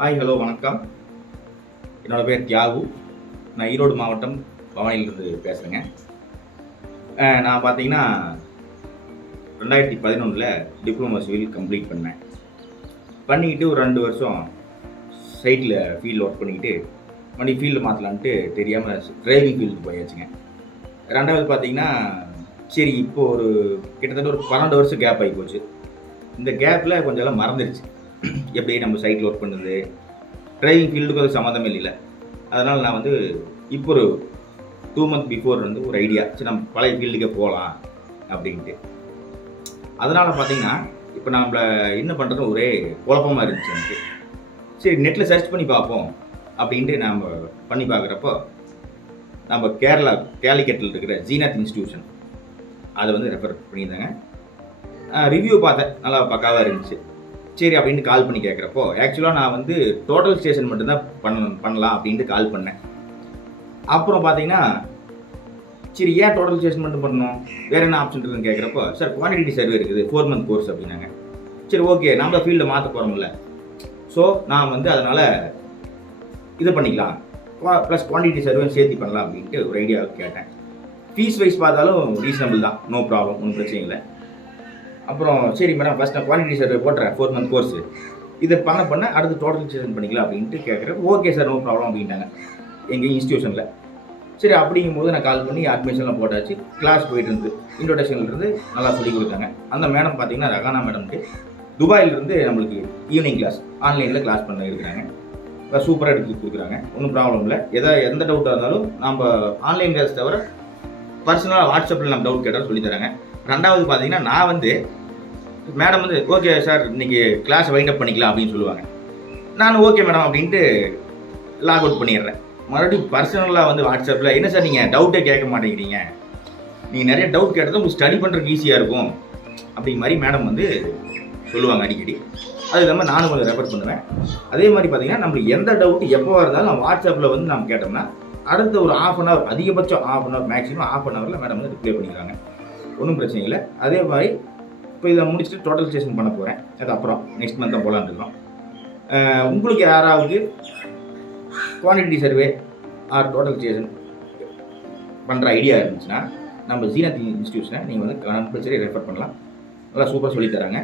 Hi hello வணக்கம். என்னோடய பேர் தியாகு. நான் ஈரோடு மாவட்டம் பவானியிலிருந்து பேசுகிறேங்க. நான் பார்த்தீங்கன்னா 2011 டிப்ளமோ சிவில் கம்ப்ளீட் பண்ணேன். பண்ணிக்கிட்டு ஒரு 2 வருஷம் சைட்டில் ஃபீல்டில் ஒர்க் பண்ணிக்கிட்டு மறுபடியும் ஃபீல்டு மாற்றலான்ட்டு தெரியாமல் டிரைவிங் ஃபீல்டு போயாச்சுங்க. ரெண்டாவது பார்த்தீங்கன்னா சரி இப்போது ஒரு கிட்டத்தட்ட ஒரு 12 வருஷம் கேப் ஆகி போச்சு. இந்த கேப்பில் கொஞ்சம் எல்லாம் மறந்துடுச்சு. எப்படி நம்ம சைட்டில் ஒர்க் பண்ணுறது, டிரைவிங் ஃபீல்டுக்கு அது சம்மந்தமே இல்லை. அதனால் நான் இப்போ ஒரு 2 மந்த் பிஃபோர் ஒரு ஐடியா, சரி நம்ம பழைய ஃபீல்டுக்கே போகலாம் அப்படின்ட்டு. அதனால் பார்த்தீங்கன்னா இப்போ நம்மள என்ன பண்ணுறது ஒரே குழப்பமாக இருந்துச்சு எனக்கு. சரி நெட்டில் சர்ச் பண்ணி பார்ப்போம் அப்படின்ட்டு நாம் பண்ணி பார்க்குறப்போ நம்ம கேரளா calicut இருக்கிற ஜீனத் இன்ஸ்டியூஷன் அதை ரெஃபர் பண்ணியிருந்தாங்க. ரிவ்யூ பார்த்தேன், நல்லா பக்காவாக இருந்துச்சு. சரி அப்படின்ட்டு கால் பண்ணி கேட்குறப்போ ஆக்சுவலாக நான் டோட்டல் ஸ்டேஷன் மட்டும்தான் பண்ணலாம் அப்படின்ட்டு கால் பண்ணேன். அப்புறம் பார்த்தீங்கன்னா சரி ஏன் டோட்டல் ஸ்டேஷன் மட்டும் பண்ணணும், வேறு என்ன ஆப்ஷன் இருக்குன்னு கேட்குறப்போ சார் குவான்டிட்டி சர்வே இருக்குது 4 மந்த் கோர்ஸ் அப்படின்னாங்க. சரி ஓகே, நம்ம ஃபீல்டை மாற்ற போகிறோம்ல, ஸோ நான் அதனால் இது பண்ணிக்கலாம், ப்ளஸ் குவான்டிட்டி சர்வே சேர்த்து பண்ணலாம் அப்படின்ட்டு ஒரு ஐடியா கேட்டேன். ஃபீஸ் வைஸ் பார்த்தாலும் ரீசனபிள் தான், நோ ப்ராப்ளம், ஒன்றும் பிரச்சனை இல்லை. அப்புறம் சரி மேடம் ஃபஸ்ட் நான் குவான்டிட்டி சர்வே போட்டுறேன் 4 மந்த் கோர்ஸு, இதை பண்ண அடுத்து டோட்டல் ஸ்டேஷன் பண்ணிக்கலாம் அப்படின்ட்டு கேட்குறேன். ஓகே சார், நோ ப்ராப்ளம் அப்படின்ட்டாங்க எங்கள் இன்ஸ்டியூஷனில். சரி அப்படிங்கும்போது நான் கால் பண்ணி அட்மிஷன்லாம் போட்டாச்சு. கிளாஸ் போயிட்டு இருந்து இன்ட்ரோடக்ஷன்லேருந்து நல்லா சொல்லி கொடுத்தாங்க. அந்த மேடம் பார்த்தீங்கன்னா ரகானா மேடம்ட்டு துபாயிலிருந்து நம்மளுக்கு ஈவினிங் கிளாஸ் ஆன்லைனில் கிளாஸ் பண்ண இருக்கிறாங்க. சூப்பராக எடுத்து கொடுக்குறாங்க, ஒன்றும் ப்ராப்ளம் இல்லை. எந்த டவுட்டாக இருந்தாலும் நம்ம ஆன்லைன் கிளாஸ் தவிர பர்சனலாக வாட்ஸ்அப்பில் நம்ம டவுட் கேட்டாலும் சொல்லித்தராங்க. ரெண்டாவது பார்த்தீங்கன்னா நான் மேடம் ஓகே சார் இன்றைக்கி கிளாஸ் வைண்ட் அப் பண்ணிக்கலாம் அப்படின்னு சொல்லுவாங்க. நான் ஓகே மேடம் அப்படின்ட்டு லாக் அவுட் பண்ணிடுறேன். மறுபடியும் பர்சனலாக வாட்ஸ்அப்பில் என்ன சார் நீங்கள் டவுட்டே கேட்க மாட்டேங்கிறீங்க, நீங்கள் நிறைய டவுட் கேட்டது உங்களுக்கு ஸ்டடி பண்ணுறதுக்கு ஈஸியாக இருக்கும் அப்படிங்க மாதிரி மேடம் சொல்லுவாங்க அடிக்கடி. அது இல்லாமல் நானும் கொஞ்சம் ரெஃபர் பண்ணுவேன். அதே மாதிரி பார்த்தீங்கன்னா நம்மளுக்கு எந்த டவுட்டு எப்போவா இருந்தாலும் நம்ம வாட்ஸ்அப்பில் நம்ம கேட்டோம்னா அடுத்த ஒரு 1/2 அன் ஹவர், அதிகபட்சம் 1/2 அன் ஹவர், மேக்ஸிமம் 1/2 அன் ஹவரில் மேடம் ரிப்ளை பண்ணிக்கிறாங்க, ஒன்றும் பிரச்சனை இல்லை. அதே மாதிரி இப்போ இதை முடிச்சுட்டு டோட்டல் ஸ்டேஷன் பண்ண போகிறேன். அது அப்புறம் நெக்ஸ்ட் மந்த் தான் போகலான்னு இருக்கோம். உங்களுக்கு யாராவது quantity survey or total station பண்ணுற ஐடியா இருந்துச்சுன்னா நம்ம ஜீனத் இன்ஸ்டியூஷனை நீங்கள் கம்பல்சரி ரெஃபர் பண்ணலாம். நல்லா சூப்பராக சொல்லித்தராங்க.